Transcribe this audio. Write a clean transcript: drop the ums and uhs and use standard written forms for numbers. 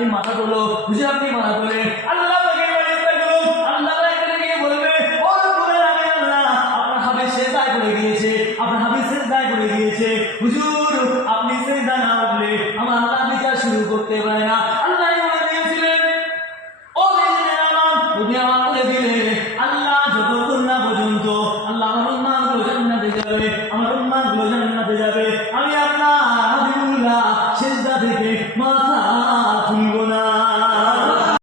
এই মাথা তোলো, হুজুর আপনি মাথা তোলে। আল্লাহ পাকের ফেরেশতাগুলো আল্লাহ পাকের গিয়ে বলবে, ও রব্বুল আলামিন আল্লাহ, আপনার হাবিব সিজদায় পড়ে গিয়েছে, আপনার হাবিব সিজদায় পড়ে গিয়েছে। হুজুর